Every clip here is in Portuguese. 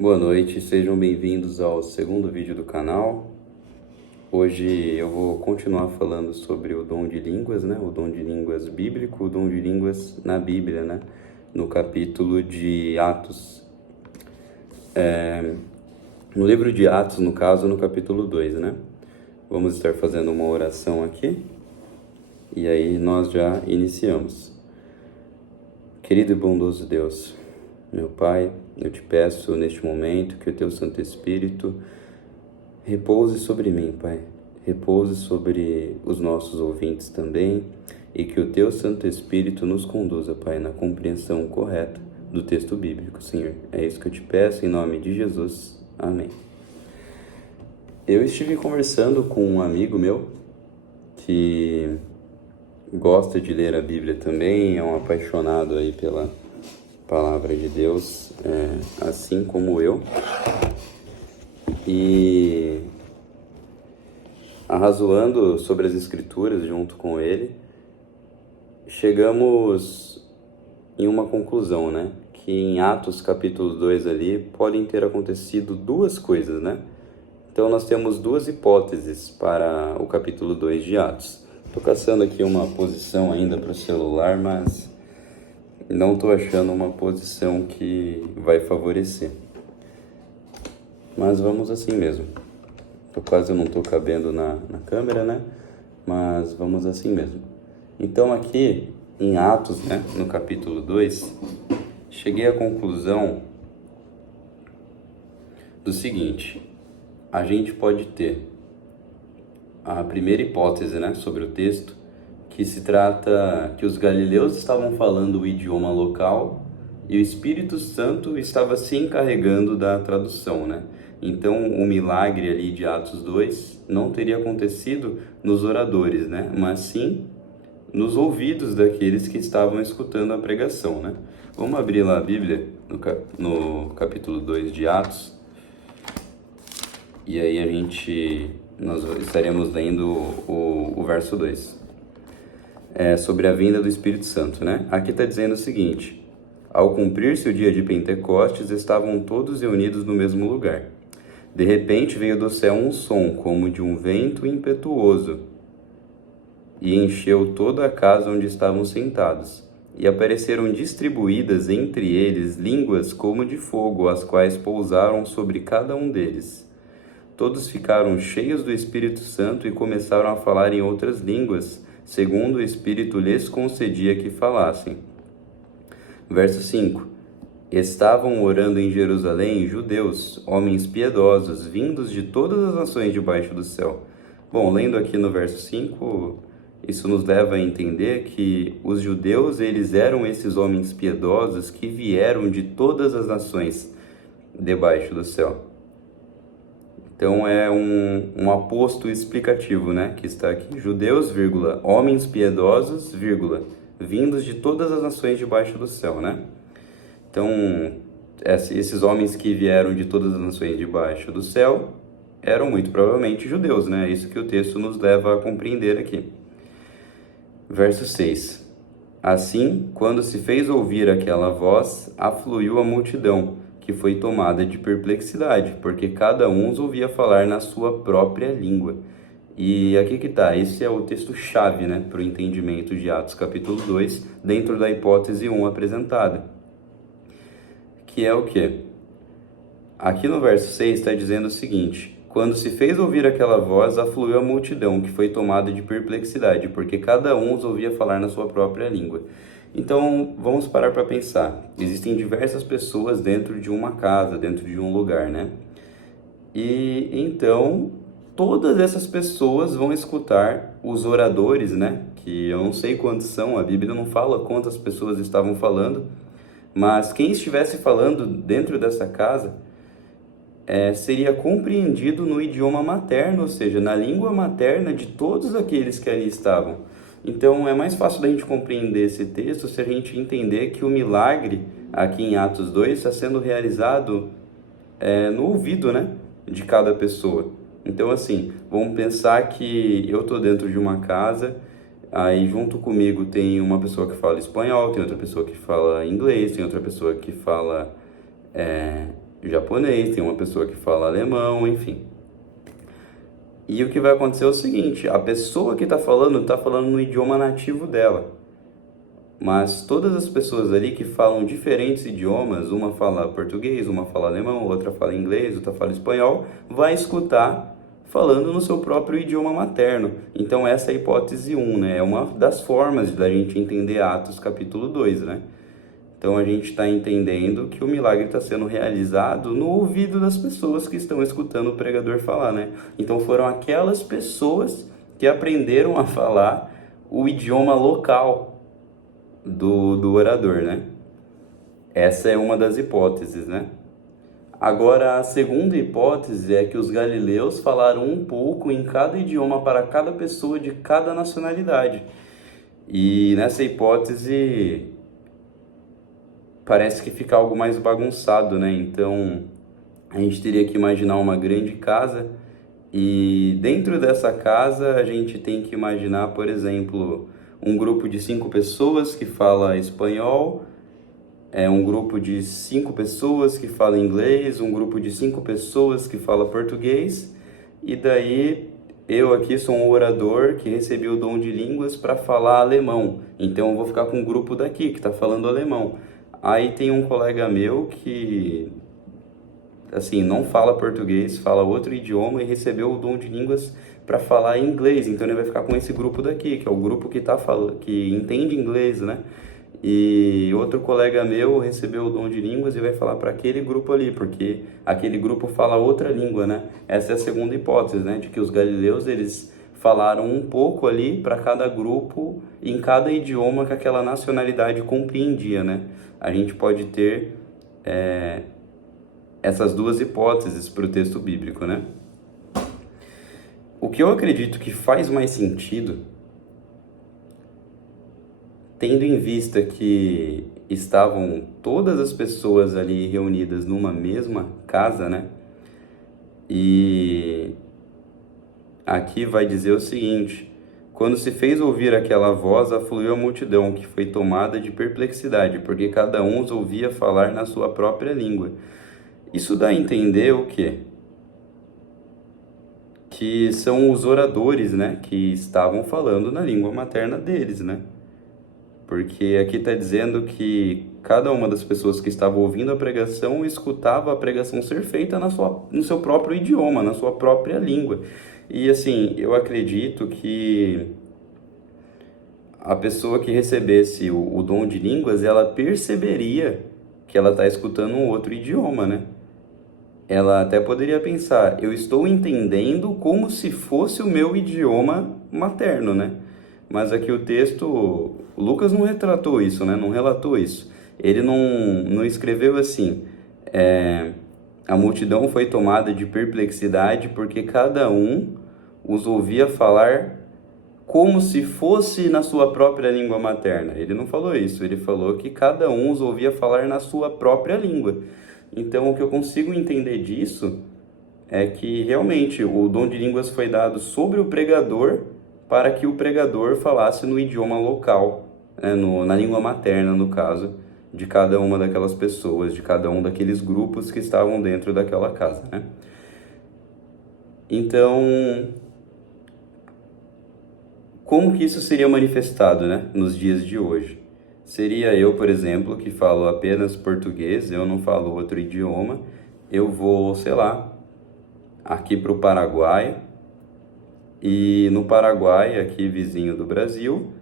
Boa noite, sejam bem-vindos ao segundo vídeo do canal. Hoje eu vou continuar falando sobre o dom de línguas, né? O dom de línguas bíblico, o dom de línguas na Bíblia, né? No capítulo de Atos. No livro de Atos, no caso, no capítulo 2, né? Vamos estar fazendo uma oração aqui e aí nós já iniciamos. Querido e bondoso Deus, meu Pai, eu te peço neste momento que o Teu Santo Espírito repouse sobre mim, Pai. Repouse sobre os nossos ouvintes também e que o Teu Santo Espírito nos conduza, Pai, na compreensão correta do texto bíblico, Senhor. É isso que eu te peço em nome de Jesus. Amém. Eu estive conversando com um amigo meu que gosta de ler a Bíblia também, é um apaixonado aí pela palavra de Deus, assim como eu. E arrazoando sobre as Escrituras junto com ele, chegamos em uma conclusão, né? Que em Atos capítulo 2 ali podem ter acontecido duas coisas, né? Então nós temos duas hipóteses para o capítulo 2 de Atos. Estou caçando aqui uma posição ainda para o celular, mas não estou achando uma posição que vai favorecer. Mas vamos assim mesmo. Quase não estou cabendo na câmera, né? Mas vamos assim mesmo. Então aqui em Atos, né, no capítulo 2, cheguei à conclusão do seguinte: a gente pode ter a primeira hipótese, né, sobre o texto, que se trata que os galileus estavam falando o idioma local e o Espírito Santo estava se encarregando da tradução, né? Então, o milagre ali de Atos 2 não teria acontecido nos oradores, né? Mas sim nos ouvidos daqueles que estavam escutando a pregação, né? Vamos abrir lá a Bíblia no capítulo 2 de Atos. E aí nós estaremos lendo o verso 2. Sobre a vinda do Espírito Santo, né? Aqui está dizendo o seguinte: ao cumprir-se o dia de Pentecostes, estavam todos reunidos no mesmo lugar. De repente veio do céu um som, como de um vento impetuoso, e encheu toda a casa onde estavam sentados. E apareceram distribuídas entre eles línguas como de fogo, as quais pousaram sobre cada um deles. Todos ficaram cheios do Espírito Santo e começaram a falar em outras línguas, segundo o Espírito lhes concedia que falassem. Verso 5. Estavam orando em Jerusalém judeus, homens piedosos, vindos de todas as nações debaixo do céu. Bom, lendo aqui no verso 5, isso nos leva a entender que os judeus, eles eram esses homens piedosos que vieram de todas as nações debaixo do céu. Então é um aposto explicativo, né, que está aqui. Judeus, vírgula, homens piedosos, vírgula, vindos de todas as nações debaixo do céu, né? Então, esses homens que vieram de todas as nações debaixo do céu eram muito provavelmente judeus, né? É isso que o texto nos leva a compreender aqui. Verso 6. Assim, quando se fez ouvir aquela voz, afluiu a multidão, que foi tomada de perplexidade, porque cada um os ouvia falar na sua própria língua. E aqui que está, esse é o texto-chave, né, para o entendimento de Atos capítulo 2, dentro da hipótese 1 apresentada. Que é o quê? Aqui no verso 6 está dizendo o seguinte: quando se fez ouvir aquela voz, afluiu a multidão, que foi tomada de perplexidade, porque cada um os ouvia falar na sua própria língua. Então, vamos parar para pensar. Existem diversas pessoas dentro de uma casa, dentro de um lugar, né? E então, todas essas pessoas vão escutar os oradores, né? Que eu não sei quantos são, a Bíblia não fala quantas pessoas estavam falando, mas quem estivesse falando dentro dessa casa seria compreendido no idioma materno, ou seja, na língua materna de todos aqueles que ali estavam. Então é mais fácil da gente compreender esse texto se a gente entender que o milagre aqui em Atos 2 está sendo realizado no ouvido, né, de cada pessoa. Então assim, vamos pensar que eu estou dentro de uma casa. Aí junto comigo tem uma pessoa que fala espanhol, tem outra pessoa que fala inglês, tem outra pessoa que fala japonês, tem uma pessoa que fala alemão, enfim. E o que vai acontecer é o seguinte, a pessoa que está falando no idioma nativo dela. Mas todas as pessoas ali que falam diferentes idiomas, uma fala português, uma fala alemão, outra fala inglês, outra fala espanhol, vai escutar falando no seu próprio idioma materno. Então essa é a hipótese 1, né? É uma das formas da gente entender Atos capítulo 2, né? Então a gente está entendendo que o milagre está sendo realizado no ouvido das pessoas que estão escutando o pregador falar, né? Então foram aquelas pessoas que aprenderam a falar o idioma local do orador, né? Essa é uma das hipóteses, né? Agora, a segunda hipótese é que os galileus falaram um pouco em cada idioma para cada pessoa de cada nacionalidade. E nessa hipótese parece que fica algo mais bagunçado, né? Então, a gente teria que imaginar uma grande casa e dentro dessa casa a gente tem que imaginar, por exemplo, um grupo de 5 pessoas que fala espanhol, um grupo de 5 pessoas que fala inglês, um grupo de 5 pessoas que fala português, e daí eu aqui sou um orador que recebi o dom de línguas para falar alemão, então eu vou ficar com um grupo daqui que está falando alemão. Aí tem um colega meu que, assim, não fala português, fala outro idioma e recebeu o dom de línguas para falar inglês. Então ele vai ficar com esse grupo daqui, que é o grupo que que entende inglês, né? E outro colega meu recebeu o dom de línguas e vai falar para aquele grupo ali, porque aquele grupo fala outra língua, né? Essa é a segunda hipótese, né? De que os galileus, eles falaram um pouco ali para cada grupo, em cada idioma que aquela nacionalidade compreendia, né? A gente pode ter essas duas hipóteses para o texto bíblico, né? O que eu acredito que faz mais sentido, tendo em vista que estavam todas as pessoas ali reunidas numa mesma casa, né? E aqui vai dizer o seguinte: quando se fez ouvir aquela voz, afluiu a multidão, que foi tomada de perplexidade, porque cada um os ouvia falar na sua própria língua. Isso dá a entender o quê? Que são os oradores, né, que estavam falando na língua materna deles, né? Porque aqui está dizendo que cada uma das pessoas que estava ouvindo a pregação escutava a pregação ser feita no seu próprio idioma, na sua própria língua. E assim, eu acredito que a pessoa que recebesse o dom de línguas, ela perceberia que ela está escutando um outro idioma, né? Ela até poderia pensar, eu estou entendendo como se fosse o meu idioma materno, né? Mas aqui o texto, o Lucas não retratou isso, né? Não relatou isso. Ele não escreveu assim, a multidão foi tomada de perplexidade porque cada um os ouvia falar como se fosse na sua própria língua materna. Ele não falou isso, ele falou que cada um os ouvia falar na sua própria língua. Então, o que eu consigo entender disso é que realmente o dom de línguas foi dado sobre o pregador para que o pregador falasse no idioma local, né, na língua materna, no caso, de cada uma daquelas pessoas, de cada um daqueles grupos que estavam dentro daquela casa, né? Então, como que isso seria manifestado, né, nos dias de hoje? Seria eu, por exemplo, que falo apenas português, eu não falo outro idioma, eu vou, sei lá, aqui para o Paraguai, e no Paraguai, aqui vizinho do Brasil,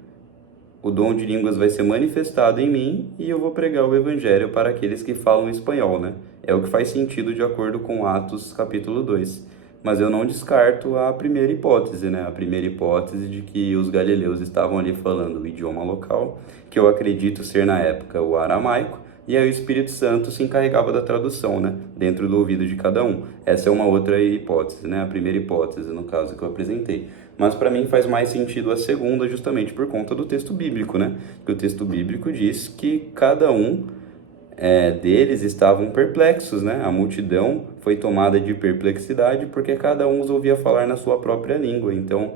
o dom de línguas vai ser manifestado em mim e eu vou pregar o evangelho para aqueles que falam espanhol, né? É o que faz sentido de acordo com Atos capítulo 2. Mas eu não descarto a primeira hipótese, né? A primeira hipótese de que os galileus estavam ali falando o idioma local, que eu acredito ser na época o aramaico, e aí o Espírito Santo se encarregava da tradução, né? Dentro do ouvido de cada um. Essa é uma outra hipótese, né? A primeira hipótese, no caso, que eu apresentei. Mas para mim faz mais sentido a segunda, justamente por conta do texto bíblico, né? Que o texto bíblico diz que cada um deles estavam perplexos, né? A multidão foi tomada de perplexidade porque cada um os ouvia falar na sua própria língua. Então,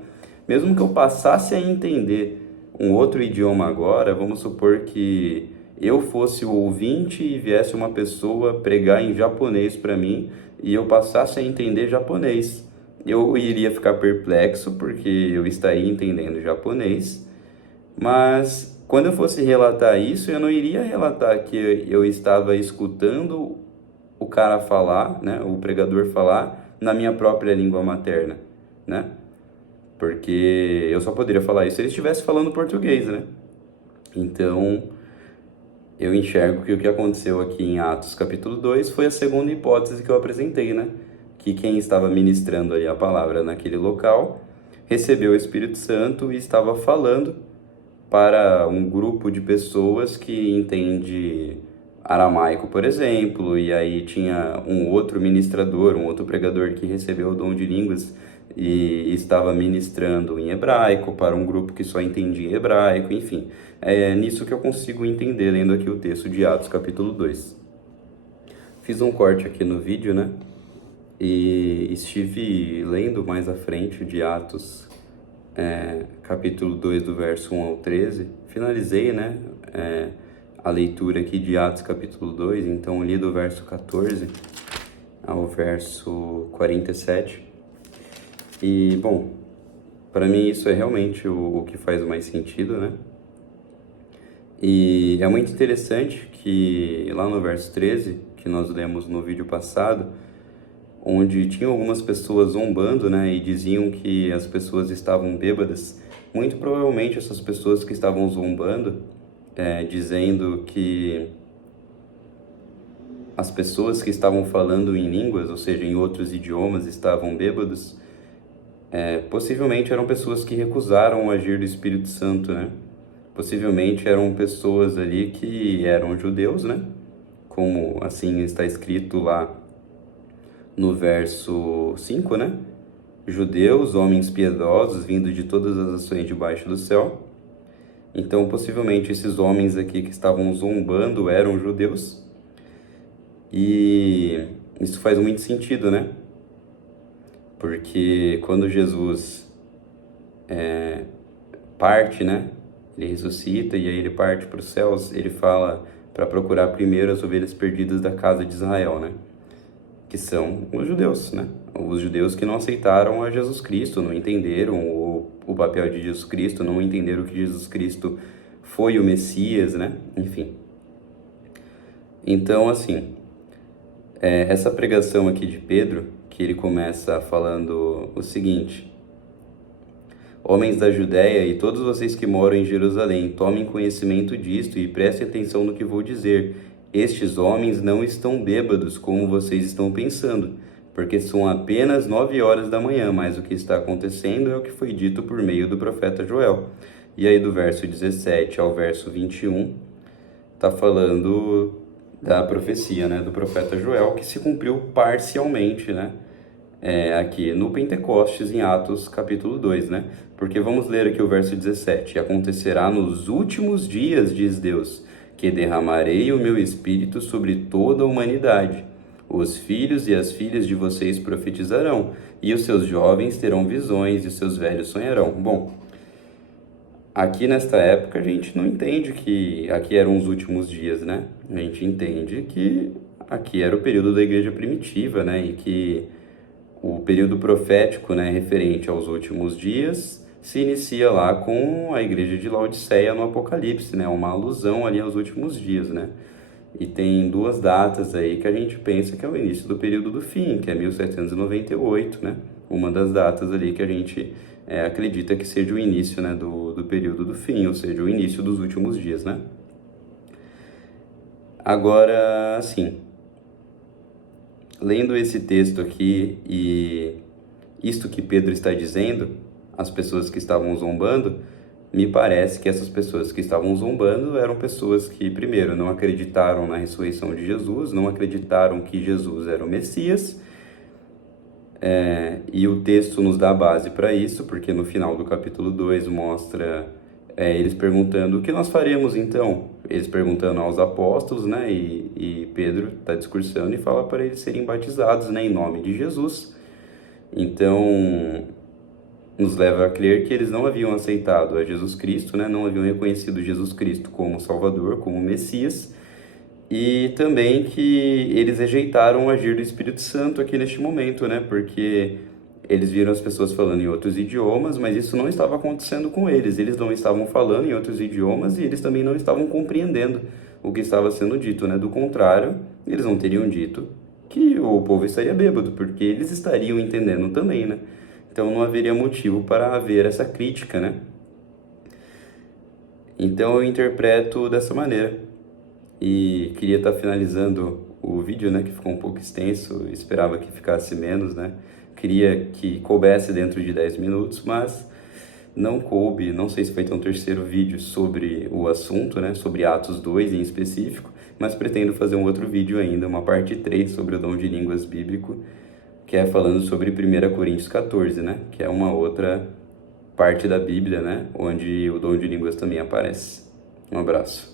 mesmo que eu passasse a entender um outro idioma agora, vamos supor que eu fosse o ouvinte e viesse uma pessoa pregar em japonês para mim e eu passasse a entender japonês. Eu iria ficar perplexo porque eu estaria entendendo japonês, mas quando eu fosse relatar isso, eu não iria relatar que eu estava escutando o cara falar, né, o pregador falar na minha própria língua materna, né? Porque eu só poderia falar isso se ele estivesse falando português, né? Então, eu enxergo que o que aconteceu aqui em Atos capítulo 2 foi a segunda hipótese que eu apresentei, né? Que quem estava ministrando ali a palavra naquele local recebeu o Espírito Santo e estava falando para um grupo de pessoas que entende aramaico, por exemplo, e aí tinha um outro ministrador, um outro pregador que recebeu o dom de línguas e estava ministrando em hebraico para um grupo que só entendia hebraico, enfim. É nisso que eu consigo entender lendo aqui o texto de Atos, capítulo 2. Fiz um corte aqui no vídeo, né? E estive lendo mais à frente de Atos, capítulo 2, do verso 1 ao 13. Finalizei, né? A leitura aqui de Atos, capítulo 2, então li do verso 14 ao verso 47. E, bom, para mim isso é realmente o que faz mais sentido, né? E é muito interessante que lá no verso 13, que nós lemos no vídeo passado, onde tinha algumas pessoas zombando, né, e diziam que as pessoas estavam bêbadas, muito provavelmente essas pessoas que estavam zombando, dizendo que as pessoas que estavam falando em línguas, ou seja, em outros idiomas, estavam bêbados, possivelmente eram pessoas que recusaram o agir do Espírito Santo, né? Possivelmente eram pessoas ali que eram judeus, né? Como assim está escrito lá no verso 5, né? Judeus, homens piedosos, vindo de todas as nações debaixo do céu. Então, possivelmente, esses homens aqui que estavam zombando eram judeus. E isso faz muito sentido, né? Porque quando Jesus parte, né? Ele ressuscita e aí ele parte para os céus, ele fala para procurar primeiro as ovelhas perdidas da casa de Israel, né? Que são os judeus, né? Os judeus que não aceitaram a Jesus Cristo, não entenderam o papel de Jesus Cristo, não entenderam que Jesus Cristo foi o Messias, né? Enfim. Então, assim, essa pregação aqui de Pedro, que ele começa falando o seguinte: homens da Judéia e todos vocês que moram em Jerusalém, tomem conhecimento disto e prestem atenção no que vou dizer. Estes homens não estão bêbados, como vocês estão pensando, porque são apenas 9 horas da manhã, mas o que está acontecendo é o que foi dito por meio do profeta Joel. E aí do verso 17 ao verso 21, está falando da profecia, né, do profeta Joel, que se cumpriu parcialmente, né, aqui no Pentecostes, em Atos capítulo 2, né? Porque vamos ler aqui o verso 17. Acontecerá nos últimos dias, diz Deus, que derramarei o meu espírito sobre toda a humanidade. Os filhos e as filhas de vocês profetizarão, e os seus jovens terão visões, e os seus velhos sonharão. Bom, aqui nesta época a gente não entende que aqui eram os últimos dias, né? A gente entende que aqui era o período da igreja primitiva, né? E que o período profético, né, referente aos últimos dias, se inicia lá com a igreja de Laodiceia no Apocalipse, né? Uma alusão ali aos últimos dias, né? E tem duas datas aí que a gente pensa que é o início do período do fim, que é 1798, né? Uma das datas ali que a gente acredita que seja o início, né, do período do fim, ou seja, o início dos últimos dias, né? Agora, assim, lendo esse texto aqui e isto que Pedro está dizendo, as pessoas que estavam zombando, me parece que essas pessoas que estavam zombando eram pessoas que, primeiro, não acreditaram na ressurreição de Jesus, não acreditaram que Jesus era o Messias, e o texto nos dá base para isso, porque no final do capítulo 2 mostra eles perguntando: o que nós faremos então? Eles perguntando aos apóstolos, né? E Pedro está discursando e fala para eles serem batizados, né, em nome de Jesus. Então, nos leva a crer que eles não haviam aceitado a Jesus Cristo, né? Não haviam reconhecido Jesus Cristo como Salvador, como Messias, e também que eles rejeitaram o agir do Espírito Santo aqui neste momento, né? Porque eles viram as pessoas falando em outros idiomas, mas isso não estava acontecendo com eles. Eles não estavam falando em outros idiomas e eles também não estavam compreendendo o que estava sendo dito, né? Do contrário, eles não teriam dito que o povo estaria bêbado, porque eles estariam entendendo também, né? Então não haveria motivo para haver essa crítica, né? Então eu interpreto dessa maneira. E queria estar finalizando o vídeo, né, que ficou um pouco extenso, esperava que ficasse menos, né? Queria que coubesse dentro de 10 minutos, mas não coube. Não sei se vai ter um terceiro vídeo sobre o assunto, né, sobre Atos 2 em específico, mas pretendo fazer um outro vídeo ainda, uma parte 3 sobre o dom de línguas bíblico, que é falando sobre 1 Coríntios 14, né, que é uma outra parte da Bíblia, né, onde o dom de línguas também aparece. Um abraço.